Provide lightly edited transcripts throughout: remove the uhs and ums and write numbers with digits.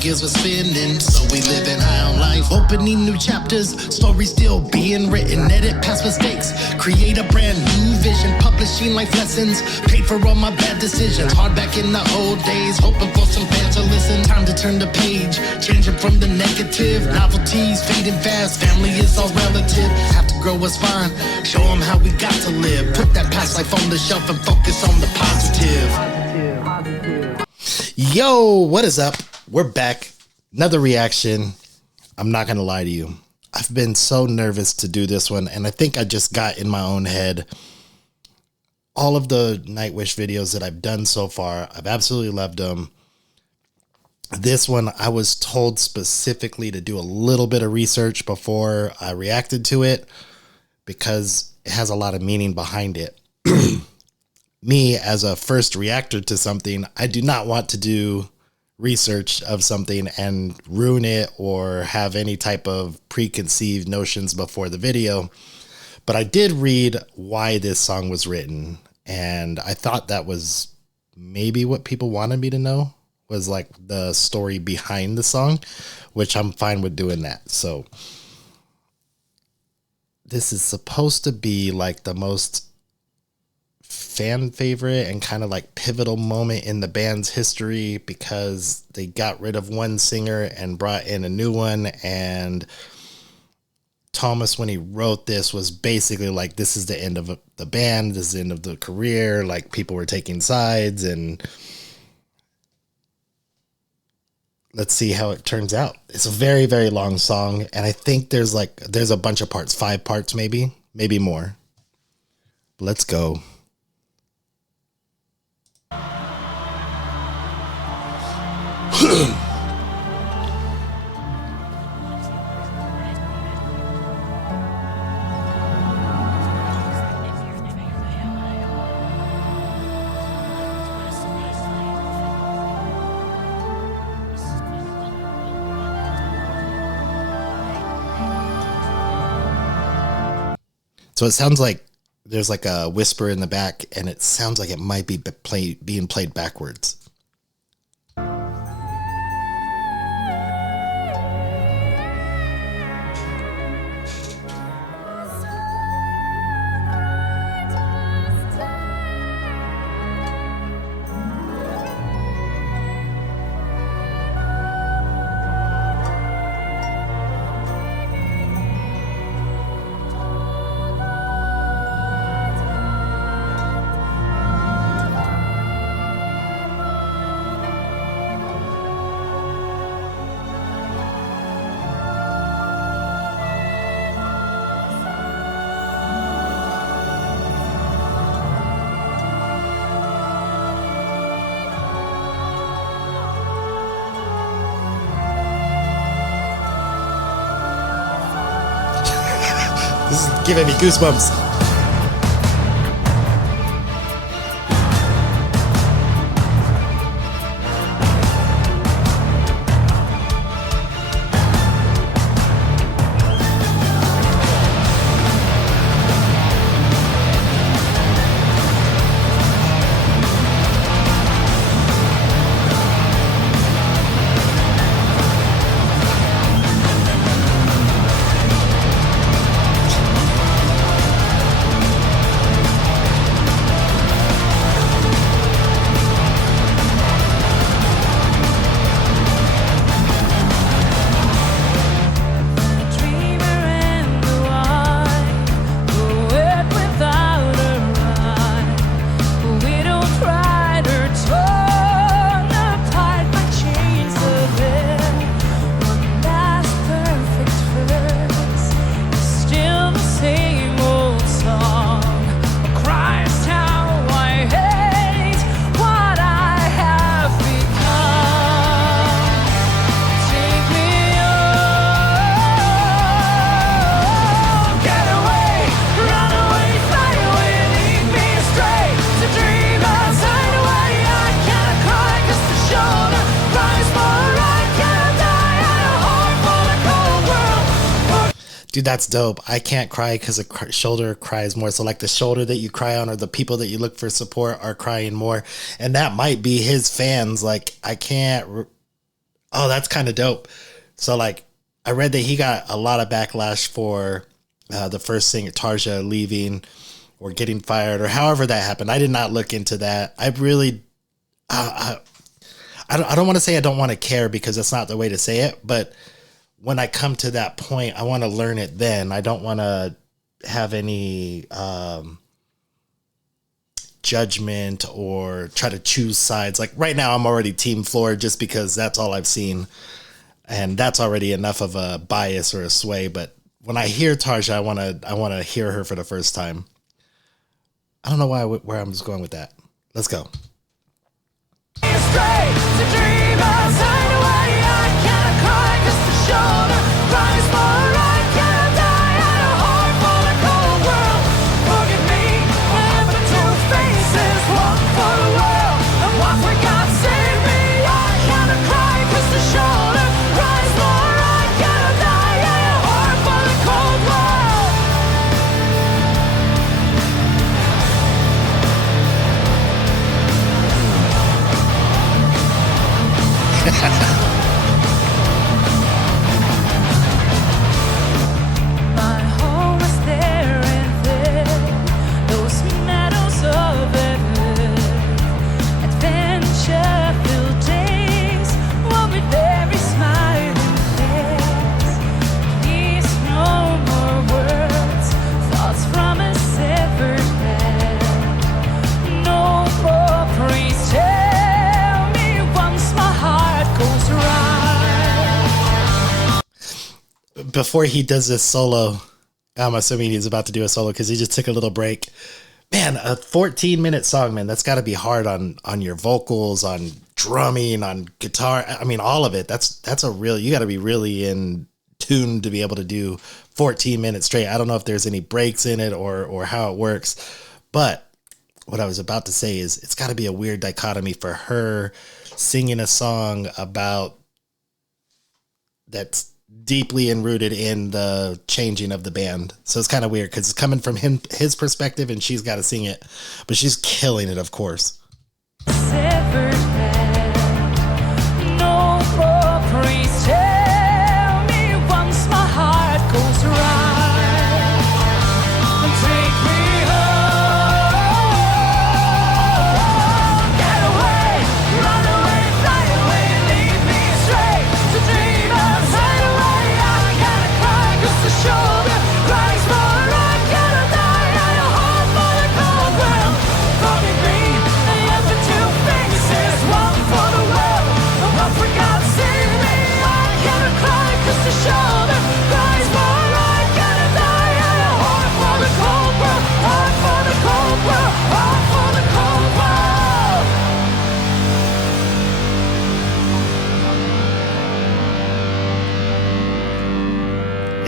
gears were spinning. So we living high on life, opening new chapters, stories still being written, edit past mistakes, create a brand new vision, publishing life lessons, paid for all my bad decisions, hard back in the old days, hoping for some fans to listen. Time to turn the page, changing from the negative, novelties fading fast, family is all relative, have to grow a spine, show them how we got to live, put that past life on the shelf and focus on the positive. Yo, what is up? We're back. Another reaction. I'm not gonna lie to you, I've been so nervous to do this one, and I think I just got in my own head. All of the NightWish videos that I've done so far, I've absolutely loved them. This one, I was told specifically to do a little bit of research before I reacted to it because it has a lot of meaning behind it. Me, as a first reactor to something, I do not want to do research of something and ruin it or have any type of preconceived notions before the video. But I did read why this song was written, and I thought that was maybe what people wanted me to know, was like the story behind the song, which I'm fine with doing that. So this is supposed to be like the most fan favorite and kind of like pivotal moment in the band's history, because they got rid of one singer and brought in a new one. And Thomas, when he wrote this, was basically like, this is the end of the band, this is the end of the career. Like, people were taking sides, and let's see how it turns out. It's a very, very long song, and I think there's a bunch of parts, 5 parts, maybe more. Let's go. So it sounds like there's like a whisper in the back, and it sounds like it might be being played backwards. This is giving me goosebumps. Dude, that's dope. I can't cry because a shoulder cries more. So like the shoulder that you cry on, or the people that you look for support, are crying more. And that might be his fans. Like, I Oh, that's kind of dope. So like, I read that he got a lot of backlash for the first singer Tarja leaving or getting fired or however that happened. I did not look into that. I really, I don't want to say I don't want to care because that's not the way to say it. But when I come to that point, I want to learn it then. I don't want to have any judgment or try to choose sides. Like right now, I'm already Team Floor just because that's all I've seen. And that's already enough of a bias or a sway. But when I hear Tarja, I want to hear her for the first time. I don't know where I'm just going with that. Let's go. Before he does this solo, I'm assuming he's about to do a solo because he just took a little break. Man, a 14-minute song, man, that's got to be hard on your vocals, on drumming, on guitar. I mean, all of it. That's a real, you got to be really in tune to be able to do 14 minutes straight. I don't know if there's any breaks in it or how it works, but what I was about to say is it's got to be a weird dichotomy for her singing a song about that's deeply enrooted in the changing of the band. So it's kind of weird because it's coming from his perspective and she's got to sing it, but she's killing it, of course.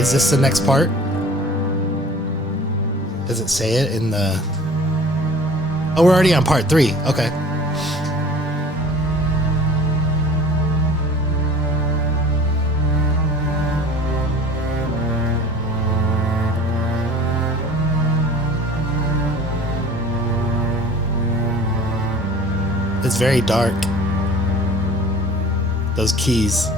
Is this the next part? Does it say it in the... Oh, we're already on part 3. Okay. It's very dark. Those keys.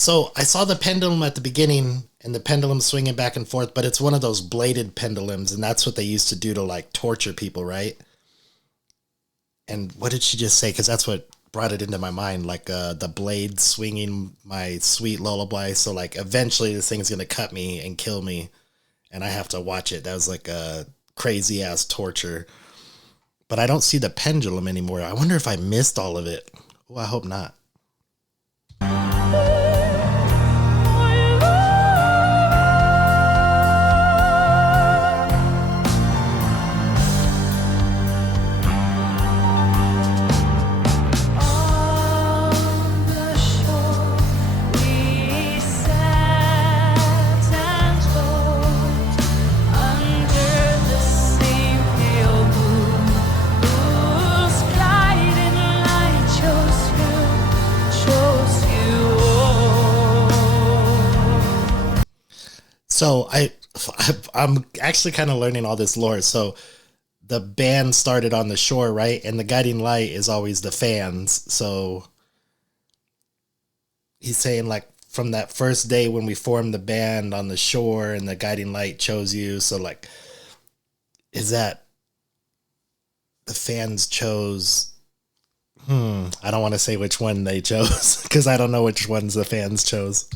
So I saw the pendulum at the beginning and the pendulum swinging back and forth, but it's one of those bladed pendulums. And that's what they used to do to like torture people, right? And what did she just say? Because that's what brought it into my mind, like the blade swinging my sweet lullaby. So like eventually this thing's gonna cut me and kill me, and I have to watch it. That was like a crazy ass torture. But I don't see the pendulum anymore. I wonder if I missed all of it. Oh, I hope not. So I'm actually kind of learning all this lore. So the band started on the shore, right? And the guiding light is always the fans. So he's saying like from that first day when we formed the band on the shore and the guiding light chose you. So like, is that the fans chose? I don't want to say which one they chose because I don't know which ones the fans chose.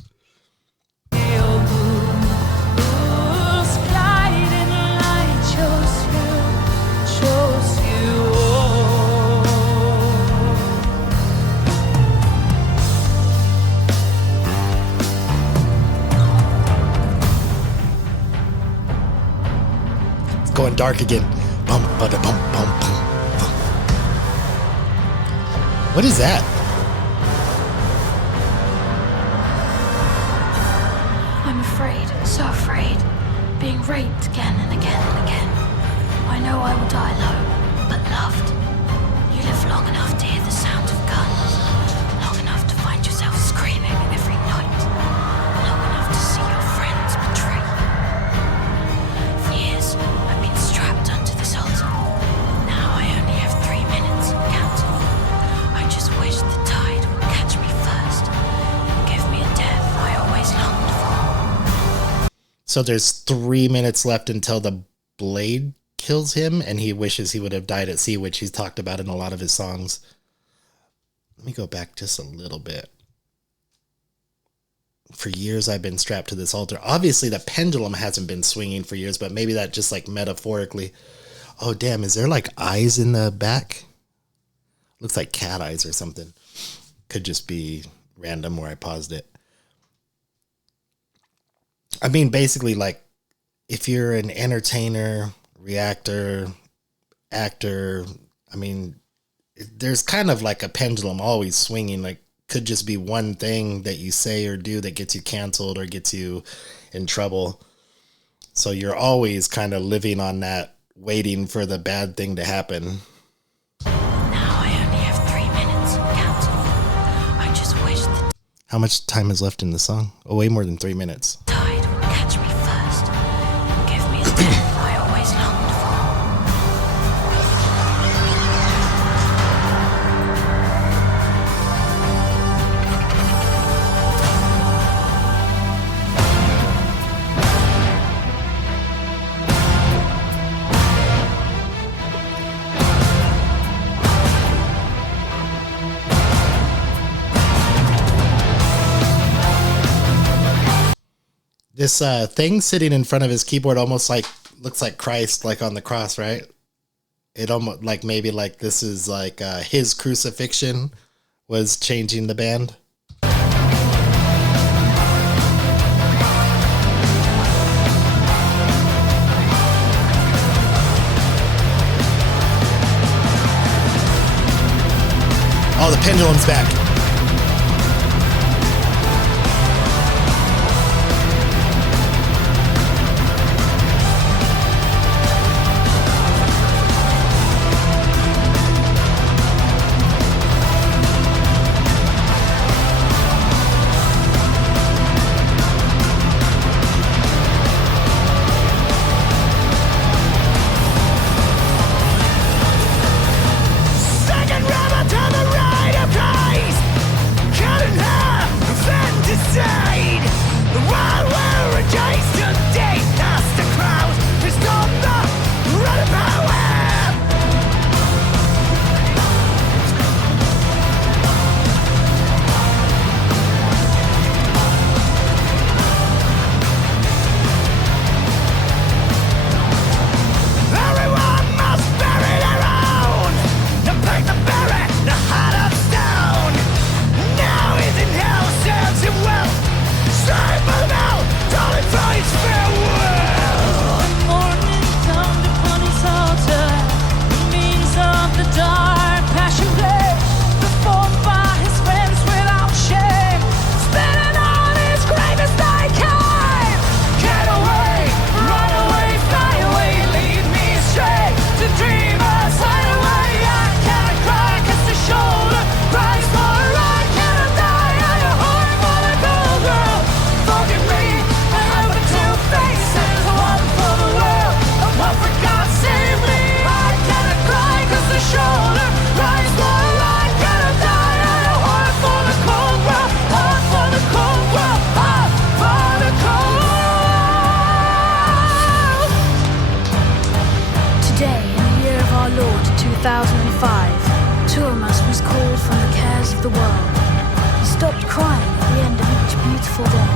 Going dark again. Bum, bada, bum, bum, bum, bum. What is that? I'm afraid, so afraid, being raped again and again and again. I know I will die alone, but loved. You live long enough to hear the sound of guns, long enough to find yourself screaming every night, long enough to see your friends betray you. For years, I've been strapped onto this altar. Now I only have 3 minutes, counting. I just wish the tide would catch me first and give me a death I always longed for. So there's 3 minutes left until the blade kills him, and he wishes he would have died at sea, which he's talked about in a lot of his songs. Let me go back just a little bit. For years, I've been strapped to this altar. Obviously, the pendulum hasn't been swinging for years, but maybe that just like metaphorically. Oh, damn. Is there like eyes in the back? Looks like cat eyes or something. Could just be random where I paused it. I mean, basically, like, if you're an entertainer, reactor, actor, I mean, there's kind of like a pendulum always swinging. Like, could just be one thing that you say or do that gets you canceled or gets you in trouble. So you're always kind of living on that, waiting for the bad thing to happen. Now I only have 3 minutes, counting. I just wish the How much time is left in the song? Oh, way more than 3 minutes. tide would catch me first and give me a death I always longed for. This thing sitting in front of his keyboard almost like looks like Christ, like on the cross, right? It almost like maybe like this is like his crucifixion was changing the band. Oh, the pendulum's back. Second rebel to the right of Christ. fateful day.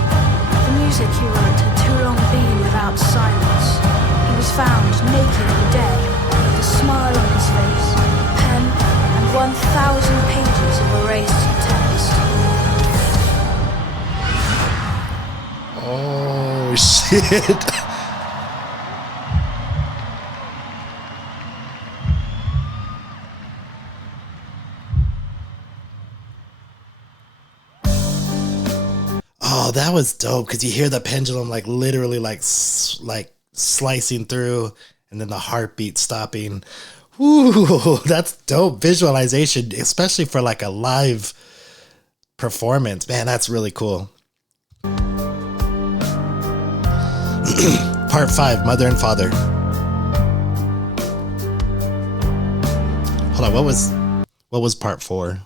The music he wrote had too long been without silence. He was found naked and dead, with a smile on his face, a pen, and 1,000 pages of erased text. Oh, shit. Oh, that was dope because you hear the pendulum like literally like slicing through and then the heartbeat stopping. Ooh, that's dope visualization, especially for like a live performance. Man, that's really cool. Part 5, Mother and Father. Hold on, what was part 4?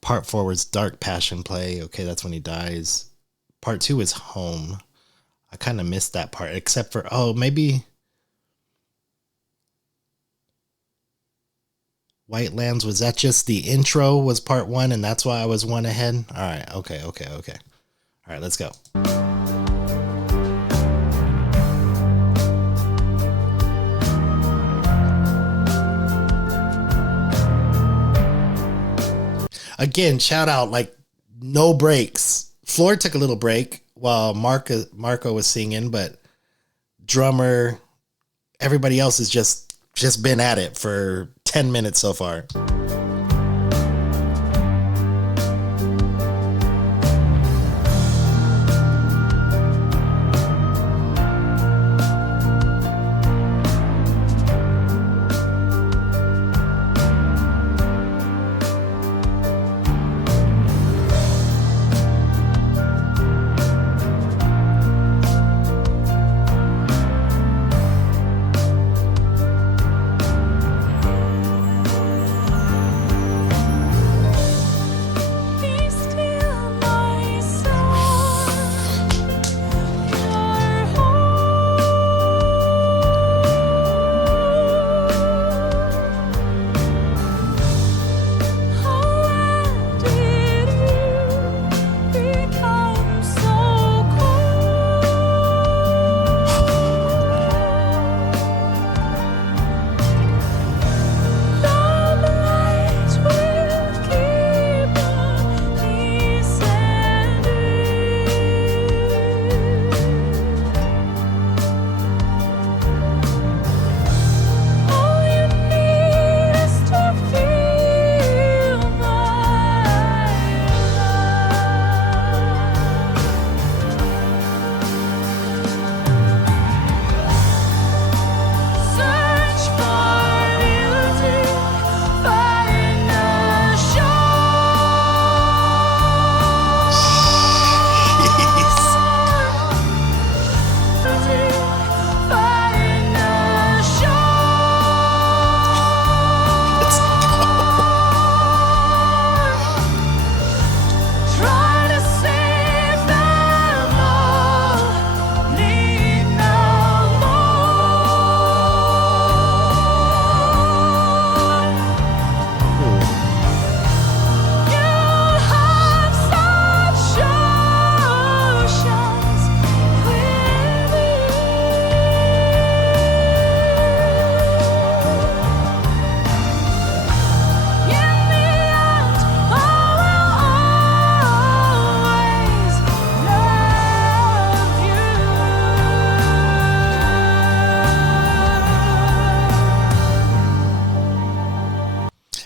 Part 4 was Dark Passion Play. Okay, that's when he dies. Part 2 is Home. I kind of missed that part, except for, oh, maybe White Lands. Was that just the intro was part 1 and that's why I was 1 ahead? All right, okay. All right, let's go. Again, shout out, like, no breaks. Floor took a little break while Marco was singing, but drummer, everybody else has just been at it for 10 minutes so far.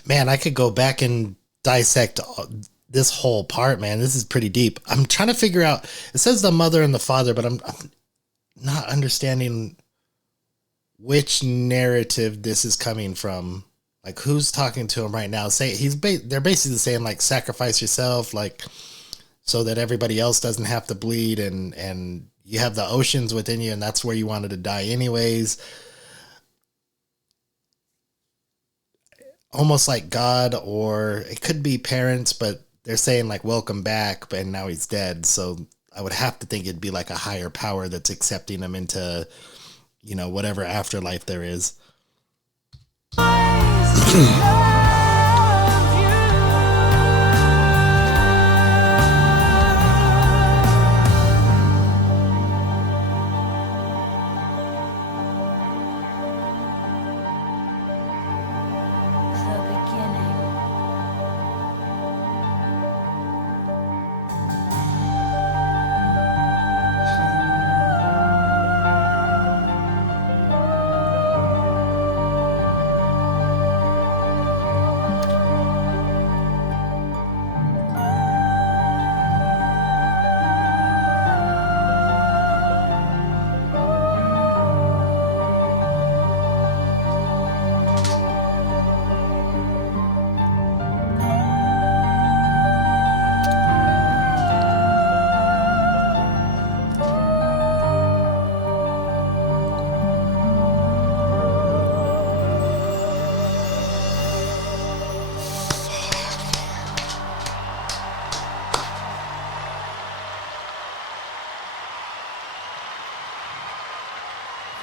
Man, I could go back and dissect this whole part, man. This is pretty deep. I'm trying to figure out, it says the mother and the father, but I'm not understanding which narrative this is coming from. Like, who's talking to him right now? They're basically saying, like, sacrifice yourself, like, so that everybody else doesn't have to bleed, and you have the oceans within you, and that's where you wanted to die anyways. Almost like God, or it could be parents, but they're saying, like, welcome back, but now he's dead. So I would have to think it'd be like a higher power that's accepting him into, you know, whatever afterlife there is.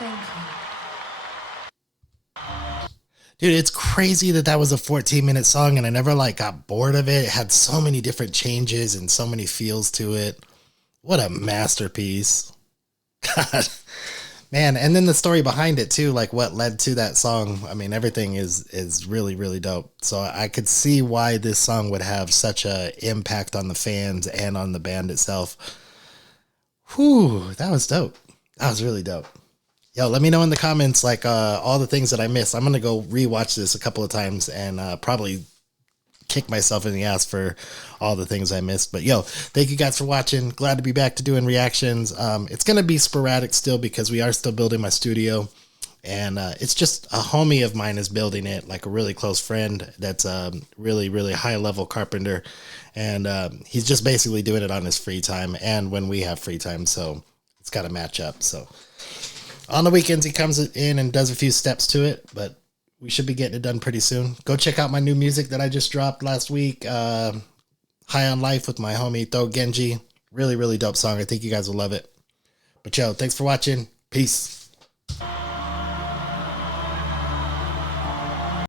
Thank you. Dude, it's crazy that that was a 14-minute song and I never like got bored of it. It had so many different changes and so many feels to it. What a masterpiece. God, man. And then the story behind it too, like what led to that song. I mean, everything is really, really dope. So I could see why this song would have such a impact on the fans and on the band itself. Whew, that was dope. That was really dope. Yo, let me know in the comments, like, all the things that I missed. I'm going to go rewatch this a couple of times and probably kick myself in the ass for all the things I missed. But yo, thank you guys for watching. Glad to be back to doing reactions. It's going to be sporadic still because we are still building my studio. And it's just a homie of mine is building it, like a really close friend that's a really, really high level carpenter. And he's just basically doing it on his free time and when we have free time. So it's got to match up. So on the weekends, he comes in and does a few steps to it, but we should be getting it done pretty soon. Go check out my new music that I just dropped last week. High on Life with my homie Tho Genji. Really, really dope song. I think you guys will love it. But yo, thanks for watching. Peace.